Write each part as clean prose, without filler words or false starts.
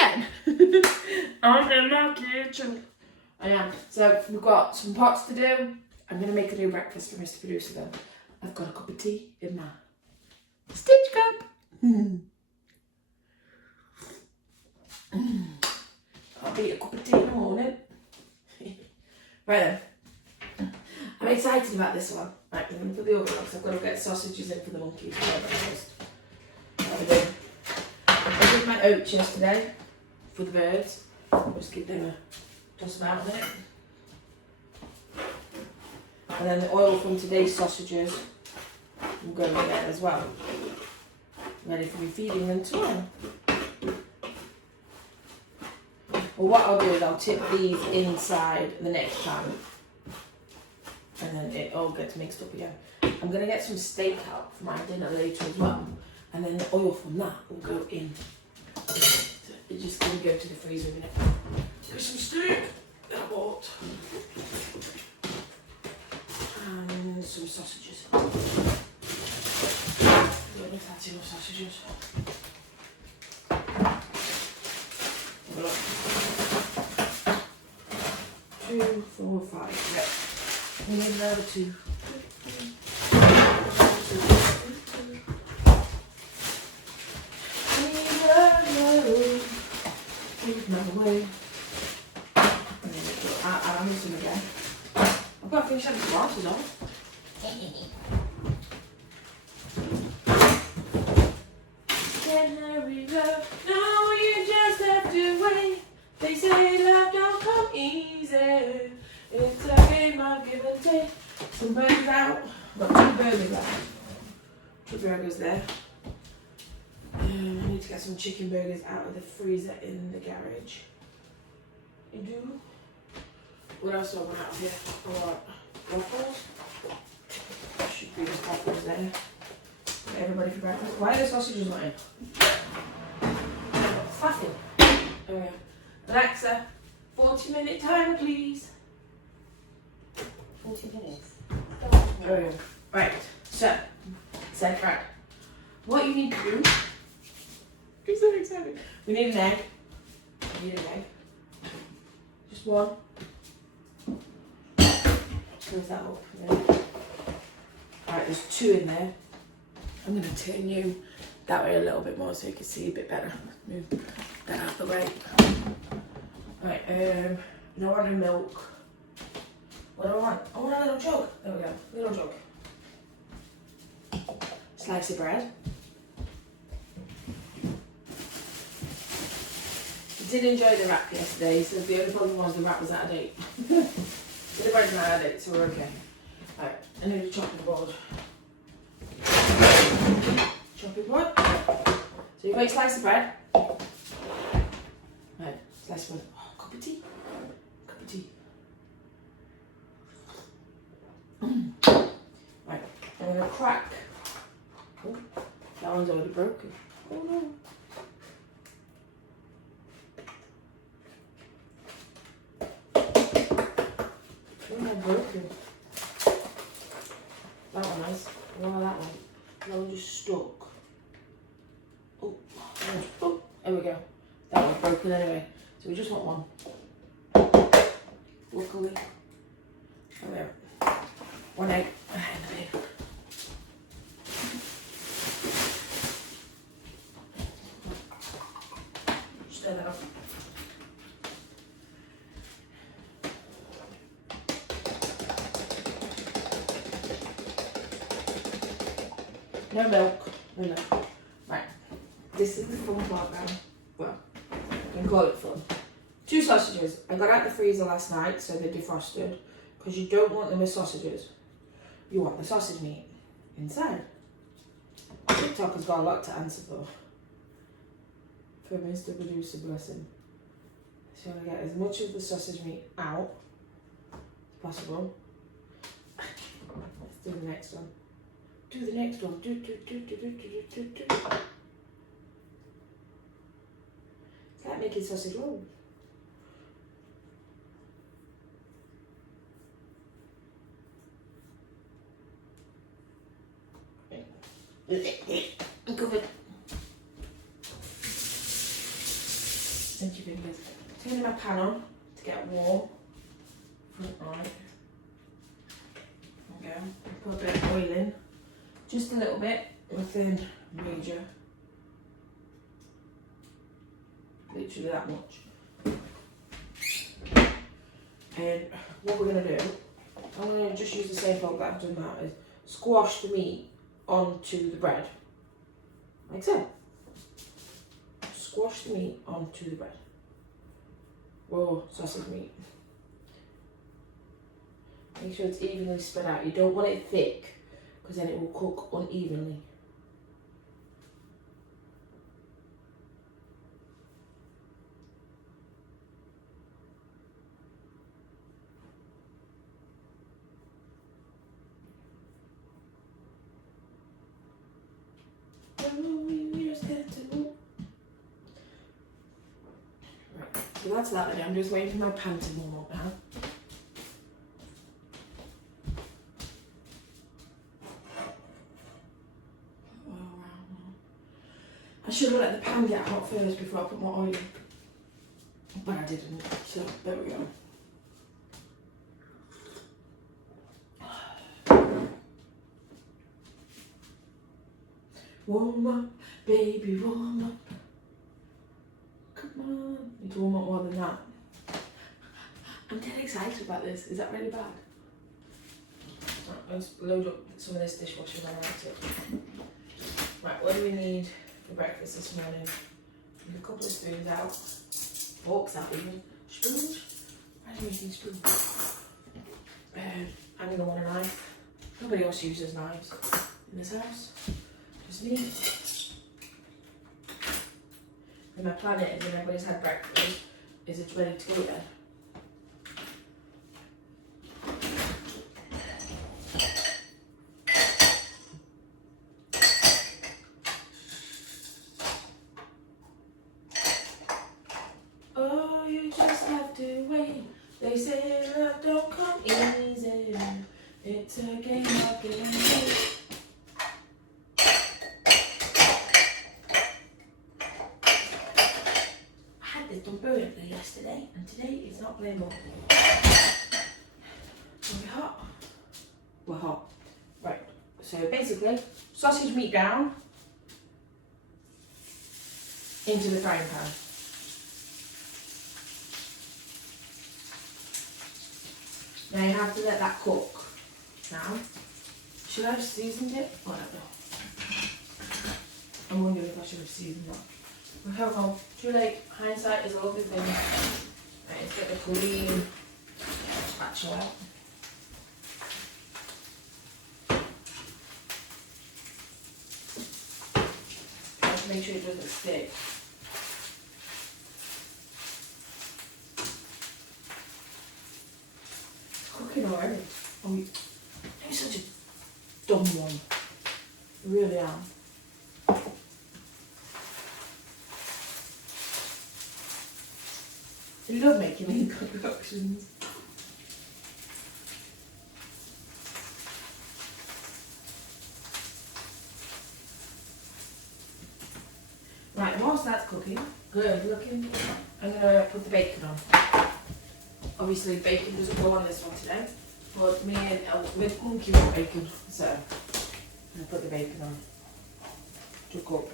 again. I'm in my kitchen. I am. So we've got some pots to do. I'm going to make a new breakfast for Mr. Producer then. I've got a cup of tea in my Stitch cup. I'll beat a cup of tea in the morning. Right then. I'm excited about this one. Right, I'm going to put the oven on because I've got to get sausages in for the monkeys for their breakfast. I did my oats yesterday for the birds. I'll just give them a toss them out a minute. And then the oil from today's sausages will go in there as well. Ready for me feeding them tomorrow. Well, what I'll do is I'll tip these inside the next time. And then it all gets mixed up again. I'm going to get some steak out for my dinner later as well. And then the oil from that will go in. It's just going to go to the freezer in a minute. There's some steak that I bought. And some sausages. I don't know if that's enough sausages. Have a look. 2, 4, 5. Yep. We need another 2. Another way. I'll miss them again. I've got to finish having glasses on. Can't hurry love, no, you just have to wait. They say love don't come easy. It's a game of give and take. Some burgers out. I've got 2 burgers out. 2 burgers there. I need to get some chicken burgers out of the freezer in the garage. You do? What else do I want out here? I want waffles. Should be just waffles there. Get everybody for breakfast. Why are the sausages not in? Faffing. Oh yeah. Alexa, 40-minute timer please. 40 minutes. Oh yeah. Right, so, set right. What you need to do, I'm so excited. We need an egg. Just one. Close that up. Yeah. Alright, there's 2 in there. I'm going to turn you that way a little bit more so you can see a bit better. Move that out of the way. Right, I want a milk. What do I want? I want a little jug. There we go, little jug. Slice of bread. I did enjoy the wrap yesterday, so the only problem was the wrap was out of date. But the bread's not out of date, so we're okay. Right, I need a chopping board. Chopping board. So you've got your slice of bread. Right, slice of bread. Oh, cup of tea. Cup of tea. Right, I'm going to crack. Oh, that one's already broken. Oh no. Broken. That one is. Oh, that one. That one just stuck. Oh, oh, there we go. That one's broken anyway. So we just want one. Luckily. There we go. 1 egg. Stir that up. No milk. No milk. Right. This is the fun part now. Well, you can call it fun. 2 sausages. I got out the freezer last night so they're defrosted. Because you don't want them as sausages. You want the sausage meat inside. TikTok has got a lot to answer for. For Mr. Producer, bless him. So you want to get as much of the sausage meat out as possible. Let's do the next one. Do the next one. Do. It's like making sausage rolls. I'm covered. Pinch your fingers. Turning my pan on to get warm. Front right. There we go. Put a bit of oil in. Just a little bit. Nothing major. Literally that much. And what we're going to do, I'm going to just use the same fork that I've done that, is squash the meat onto the bread. Like so. Squash the meat onto the bread. Raw sausage meat. Make sure it's evenly spread out. You don't want it thick because then it will cook unevenly. So that's that then. I'm just waiting for my pan to warm up now. I should have let the pan get hot first before I put my oil in. But I didn't, so there we go. Warm up, baby, warm up. Come on. You need to warm up more than that. I'm dead excited about this. Is that really bad? Right, let's load up some of this dishwasher when I like it. Right, what do we need for breakfast this morning? Need a couple of spoons out. Forks out even. Spoons? Why do we need spoons? I'm going to want a knife. Nobody else uses knives in this house. Just me. And my plan is when everybody's had breakfast, is it's ready to go then. Oh, you just have to wait. They say love don't come easy. It's a game of games. Brilliantly yesterday, and today is not playing ball. Are we hot? We're hot. Right, so basically, sausage meat down into the frying pan. Now you have to let that cook. Now, should I have seasoned it? I don't know. I'm wondering if I should have seasoned it. Okay, well, too late. Hindsight is a lovely thing. Right, let's get the clean spatula out. Just make sure it doesn't stick. It's cooking already. Oh, you're such a dumb one. You really am. I love making these concoctions. Right, whilst that's cooking, good looking, I'm going to put the bacon on. Obviously bacon doesn't go on this one today, but me and with monkey want bacon, so I'm going to put the bacon on to cook.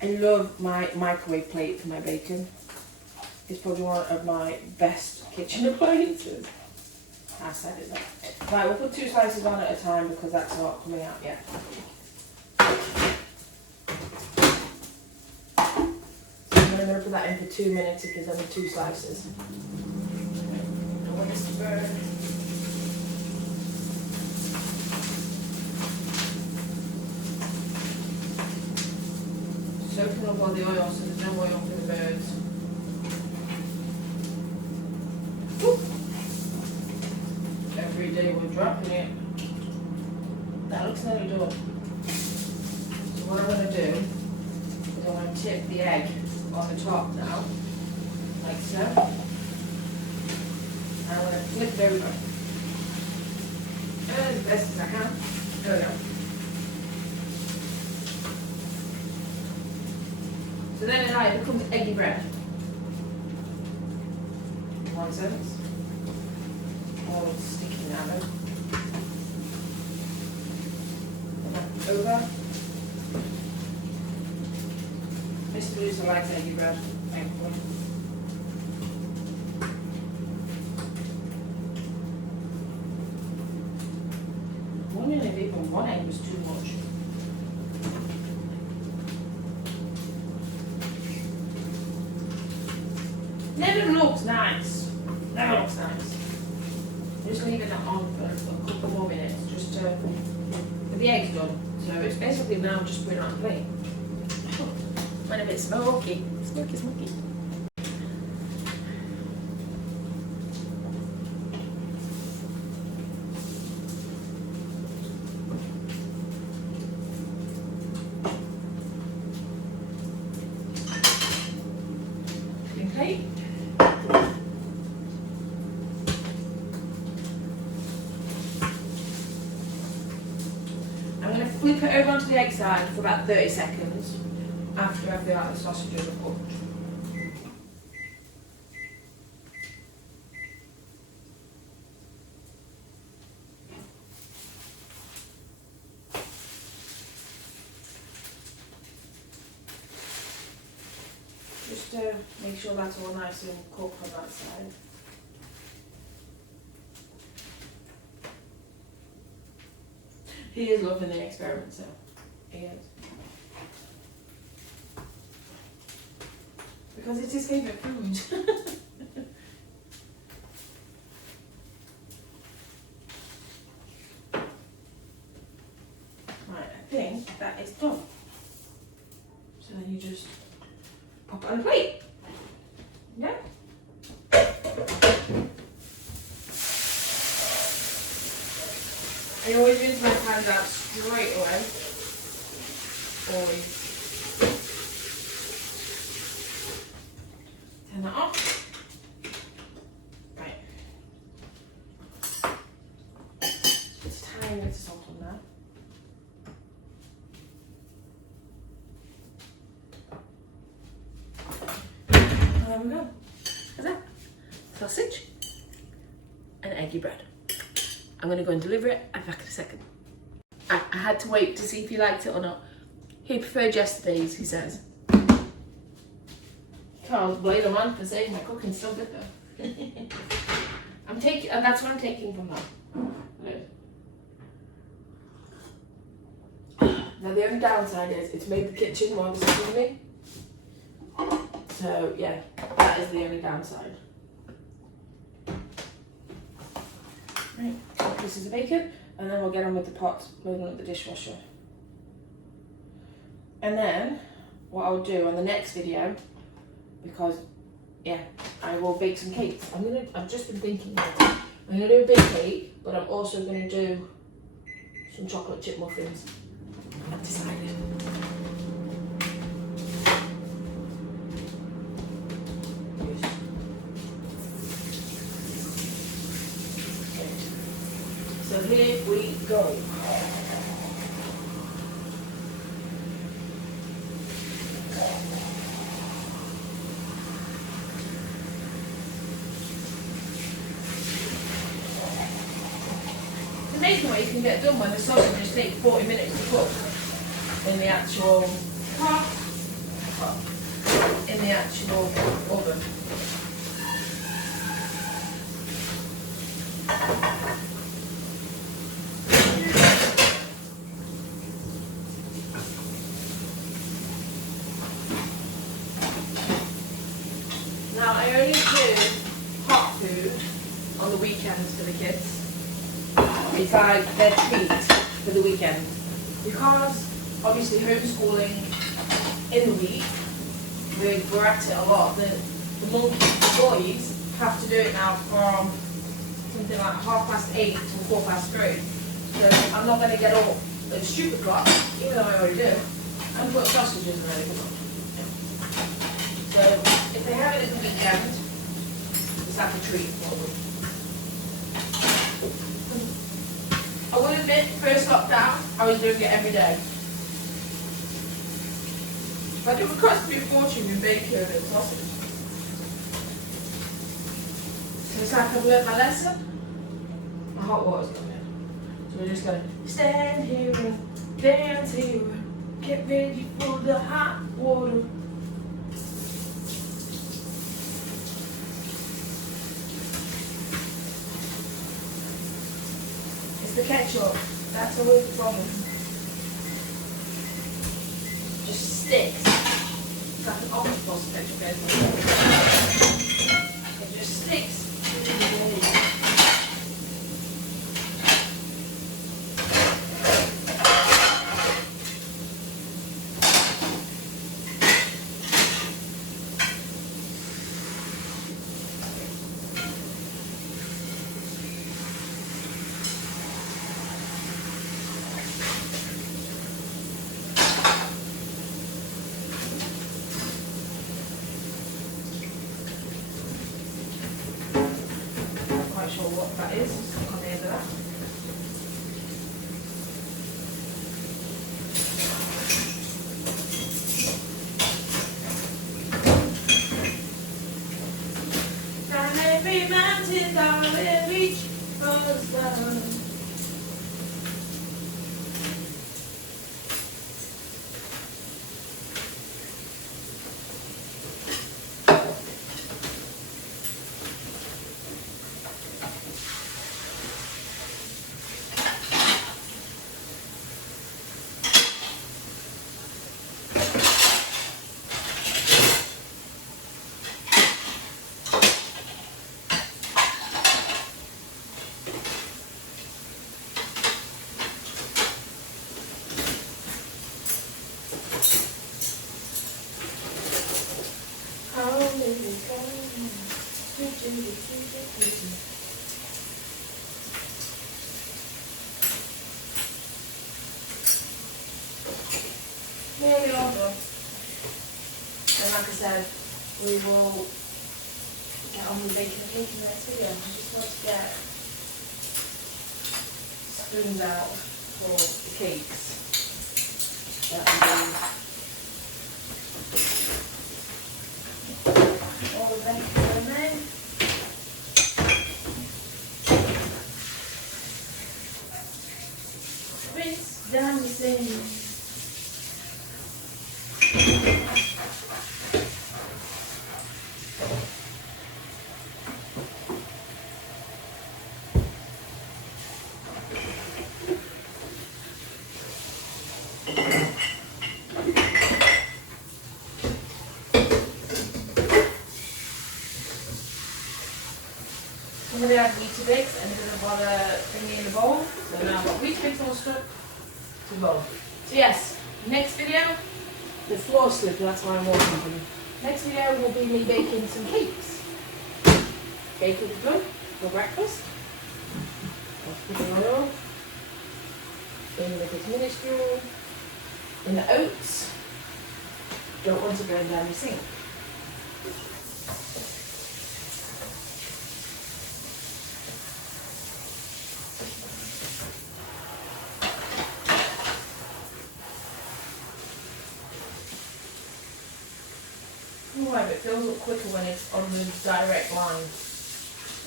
I love my microwave plate for my bacon. It's probably one of my best kitchen appliances. I said it there. Right, we'll put 2 slices on at a time because that's not coming out yet. So I'm going to put that in for 2 minutes if there's only 2 slices. I want this to burn. Soaking up all the oil so there's no oil for the birds. Every day we're dropping it. That looks nearly done. So what I'm going to do is I'm going to tip the egg on the top now, like so. And I'm going to flip it over. As best as I can. There we go. So then it becomes eggy bread. Nonsense. All sticky now. Over. Mr. Producer likes eggy bread. Thankfully. Wondering if even one egg was too much. Never looks nice. Never looks nice. Just leaving it on for a couple more minutes just to. But the egg's done. So it's basically now just putting it on the plate. Went a bit smoky. Smoky, smoky. Okay. I'm going to flip it over onto the egg side for about 30 seconds after I feel like the sausages are cooked. Just to make sure that's all nice and cooked on that side. He is loving the experiment, so he is. Because it's his favourite food. Right, I think that is done. So then you just pop it on a plate. Yeah? I always rinse my hands out straight away. Always. Turn that off. Right. It's tiny bit of salt on there. And there we go. How's that? Sausage and eggy bread. I'm going to go and deliver it. I'll be back in a second. I had to wait to see if he liked it or not. He preferred yesterday's, he says. Can't blame him on for saying my cooking's still good though. I'm taking, and that's what I'm taking from that. Now the only downside is it's made the kitchen more disappointing. So yeah, that is the only downside. Right, couple pieces of bacon, and then we'll get on with the pot, moving up the dishwasher. And then what I'll do on the next video, because yeah, I will bake some cakes. I've just been thinking about it. I'm gonna do a big cake, but I'm also gonna do some chocolate chip muffins. I've decided. So here we go. It's amazing what you can get done when the sausages take 40 minutes to cook in the actual oven. Now I only do hot food on the weekends for the kids. It's like their treat for the weekend. Because obviously homeschooling in the week, we're at it a lot. The boys have to do it now from something like 8:30 till 3:15. So I'm not going to get up at a stupid clock, even though I already do, and put sausages and everything on. So if they have it at the weekend, it's like a treat for them. I will admit, first lockdown, I was doing it every day. But it would cost me a fortune in bacon and sausage. So it's like I've learnt my lesson. My hot water's going in. So we're just going to stand here and dance here and get ready for the hot water. It's the ketchup. That's always the problem. Just sticks. It's like an octopus ketchup, it just sticks. Not sure what that is, just on the end of that. Down every mountain, down every coastline. Nearly over. And like I said, we will get on with baking the cake in the next video. I just want to get spoons out for the cakes that I'm doing. All the bacon in there. Rinse down the sink. I'm going to add Weetabix and a bit of butter thingy in the bowl. So now I've got Weetabix all stuck to bowl. So yes, next video, the floor slip, that's why I'm walking for you. Next video will be me baking some cakes. Cake will be good for breakfast. I'll put the oil in with this minuscule. In the oats, don't want to burn down your sink. Why, but it fills up quicker when it's on the direct line.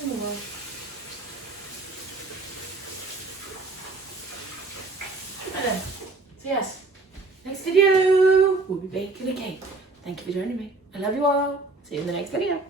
Anyway. And then, so yes, next video, we'll be baking a cake. Thank you for joining me. I love you all. See you in the next video.